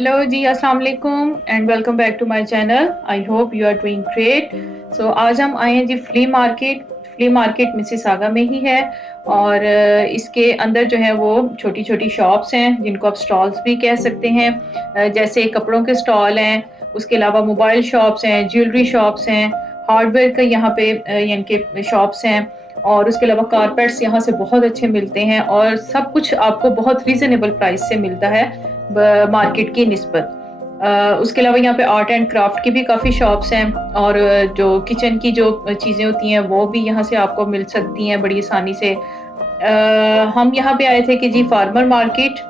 Hello जी, अस्सलाम वालेकुम and welcome back to my channel. I hope you are doing great. आज हम आए हैं जी फ्ली मार्केट मिसिसागा में ही है। और इसके अंदर जो है वो छोटी छोटी शॉप्स हैं जिनको आप स्टॉल्स भी कह सकते हैं। जैसे कपड़ों के स्टॉल हैं, उसके अलावा मोबाइल शॉप्स हैं, ज्वेलरी शॉप्स हैं, हार्डवेयर का यहाँ पे यानी कि शॉप्स हैं। और उसके अलावा कारपेट्स यहाँ से बहुत अच्छे मिलते हैं और सब कुछ आपको बहुत रीज़नेबल प्राइस से मिलता है मार्केट की निस्बत। उसके अलावा यहाँ पे आर्ट एंड क्राफ्ट की भी काफ़ी शॉप्स हैं। और जो किचन की जो चीज़ें होती हैं वो भी यहाँ से आपको मिल सकती हैं बड़ी आसानी से। हम यहाँ पे आए थे कि जी फार्मर मार्केट,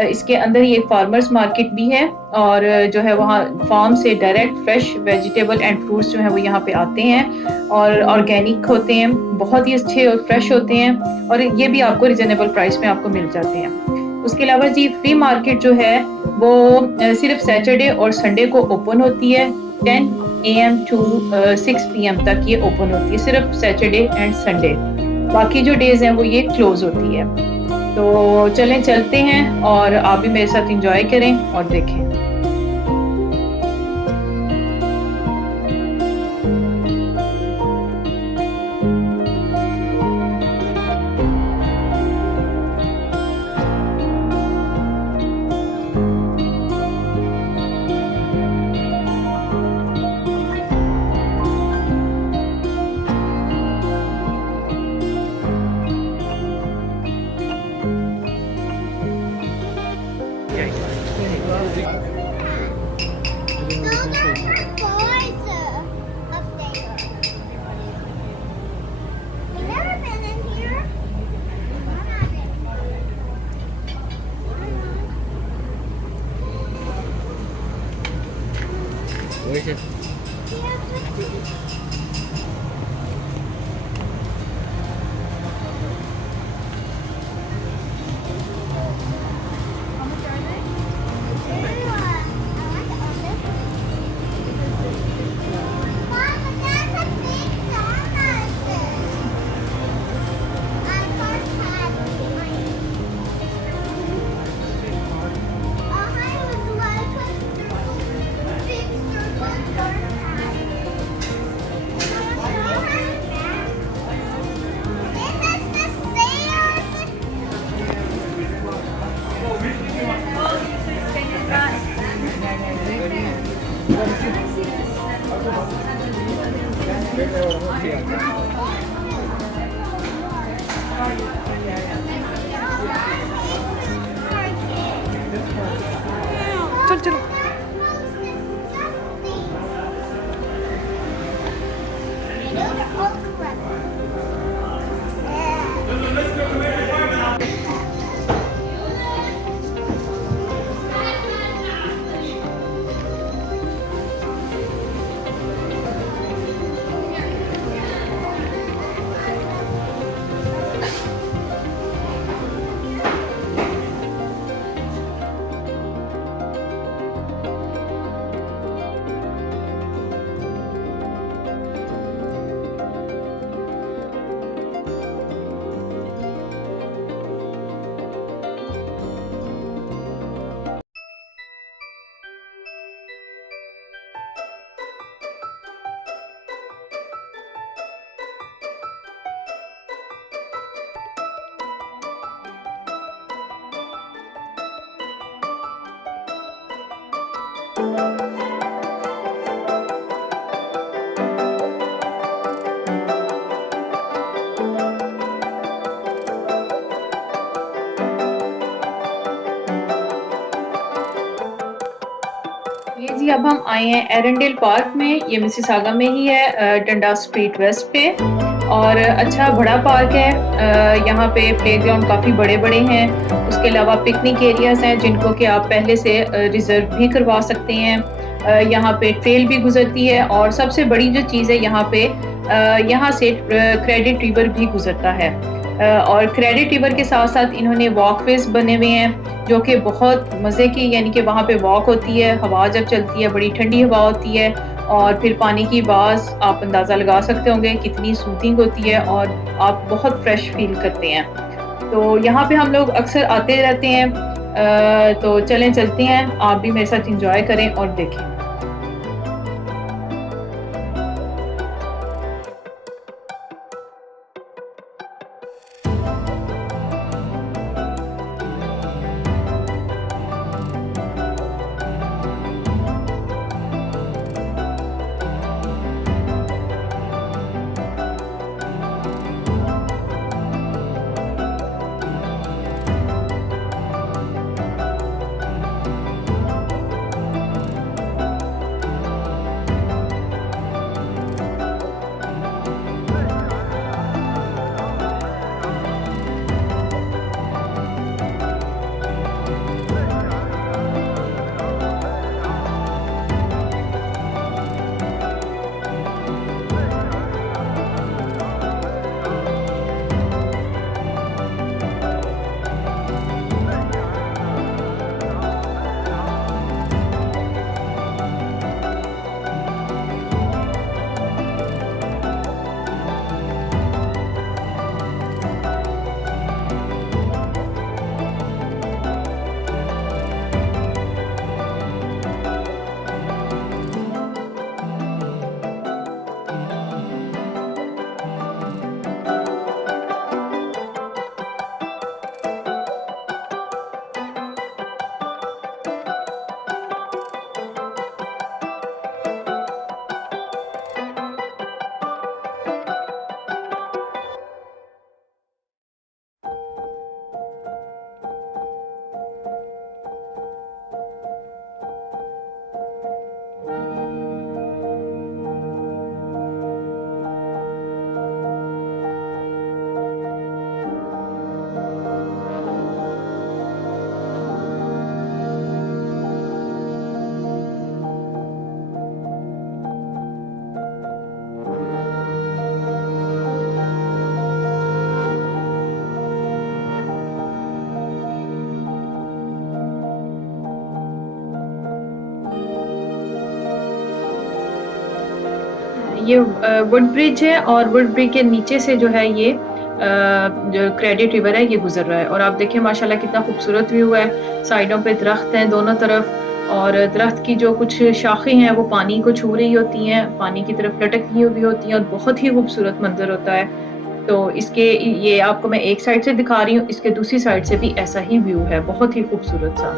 इसके अंदर ही एक फार्मर्स मार्केट भी है। और जो है वहाँ फार्म से direct fresh vegetable and fruits जो है वो यहाँ पे आते हैं और ऑर्गेनिक होते हैं, बहुत ही अच्छे और फ्रेश होते हैं और ये भी आपको रिजनेबल प्राइस में आपको मिल जाते हैं। उसके अलावा जी फ्री मार्केट जो है वो सिर्फ सैटरडे और संडे को ओपन होती है। 10 AM टू 6 PM तक ये ओपन होती है, सिर्फ सैटरडे एंड संडे। बाकी जो डेज हैं वो ये क्लोज होती है। तो चलें चलते हैं और आप भी मेरे साथ एंजॉय करें और देखें। Where is it? चल चलो। ये जी अब हम आए हैं एरेंडल पार्क में, ये मिसिसागा में ही है, डंडा स्ट्रीट वेस्ट पे। और अच्छा बड़ा पार्क है। यहाँ पे प्लेग्राउंड काफ़ी बड़े बड़े हैं। उसके अलावा पिकनिक एरियाज हैं जिनको कि आप पहले से रिजर्व भी करवा सकते हैं। यहाँ पे ट्रेल भी गुजरती है और सबसे बड़ी जो चीज़ है यहाँ पे, यहाँ से क्रेडिट रिवर भी गुजरता है। और क्रेडिट रिवर के साथ साथ इन्होंने वॉकवेज बने हुए हैं जो कि बहुत मज़े की, यानी कि वहाँ पे वॉक होती है, हवा जब चलती है बड़ी ठंडी हवा होती है और फिर पानी की आवाज़ आप अंदाज़ा लगा सकते होंगे कितनी सूथिंग होती है और आप बहुत फ्रेश फील करते हैं। तो यहाँ पे हम लोग अक्सर आते रहते हैं। तो चलें चलते हैं, आप भी मेरे साथ एंजॉय करें और देखें। ये वुड ब्रिज है और वुड ब्रिज के नीचे से जो है ये जो क्रेडिट रिवर है ये गुजर रहा है। और आप देखिए माशाल्लाह कितना खूबसूरत व्यू है। साइडों पे दरख्त हैं दोनों तरफ और दरख्त की जो कुछ शाखें हैं वो पानी को छू रही होती हैं, पानी की तरफ लटकी हुई होती हैं और बहुत ही खूबसूरत मंजर होता है। तो इसके ये आपको मैं एक साइड से दिखा रही हूँ, इसके दूसरी साइड से भी ऐसा ही व्यू है, बहुत ही खूबसूरत सा।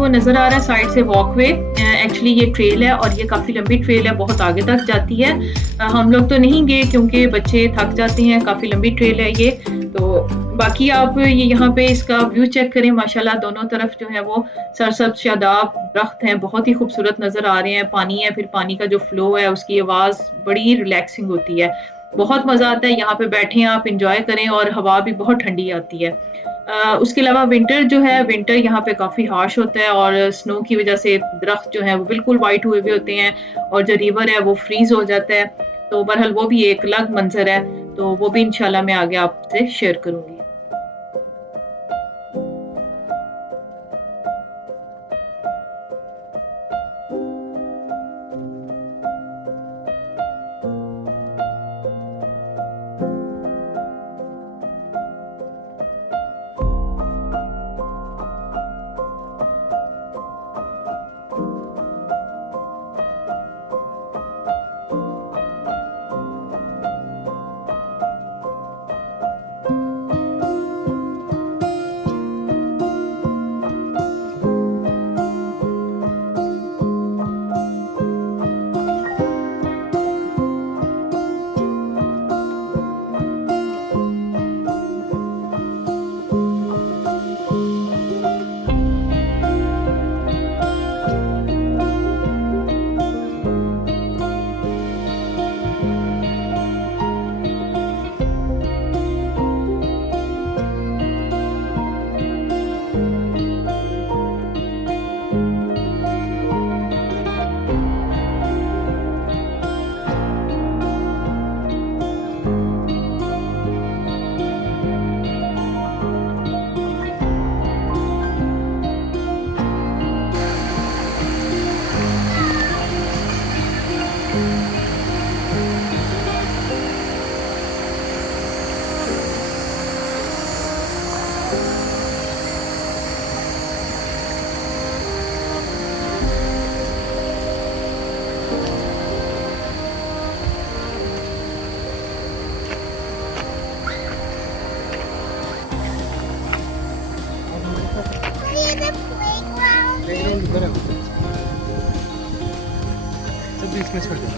आपको नज़र आ रहा है साइड से वॉकवे, एक्चुअली ये ट्रेल है और ये काफ़ी लंबी ट्रेल है, बहुत आगे तक जाती है। हम लोग तो नहीं गए क्योंकि बच्चे थक जाते हैं, काफ़ी लंबी ट्रेल है ये। तो बाकी आप ये यहाँ पे इसका व्यू चेक करें, माशाल्लाह दोनों तरफ जो है वो सरसब्ज शादाब दरख्त हैं, बहुत ही खूबसूरत नज़र आ रहे हैं। पानी है, फिर पानी का जो फ्लो है उसकी आवाज़ बड़ी रिलैक्सिंग होती है, बहुत मज़ा आता है। यहाँ पे बैठें आप, इंजॉय करें, और हवा भी बहुत ठंडी आती है। उसके अलावा विंटर जो है, विंटर यहाँ पे काफ़ी हार्श होता है और स्नो की वजह से दरख्त जो है वो बिल्कुल वाइट हुए हुए होते हैं और जो रिवर है वो फ्रीज हो जाता है। तो बहरहाल वो भी एक अलग मंजर है, तो वो भी इंशाल्लाह मैं आगे आपसे शेयर करूंगी। बैकग्राउंड बराबर सब बीच में छोड़ दो।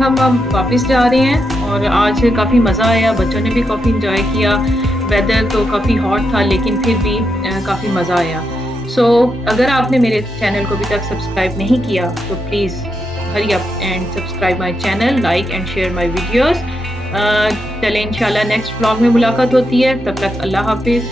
हम अब वापस जा रहे हैं और आज काफ़ी मज़ा आया, बच्चों ने भी काफ़ी इंजॉय किया। वेदर तो काफ़ी हॉट था लेकिन फिर भी काफ़ी मज़ा आया। सो अगर आपने मेरे चैनल को अभी तक सब्सक्राइब नहीं किया तो please hurry up and subscribe my channel, like and share my videos. चलें इंशाल्लाह नेक्स्ट व्लॉग में मुलाकात होती है, तब तक अल्लाह हाफिज़।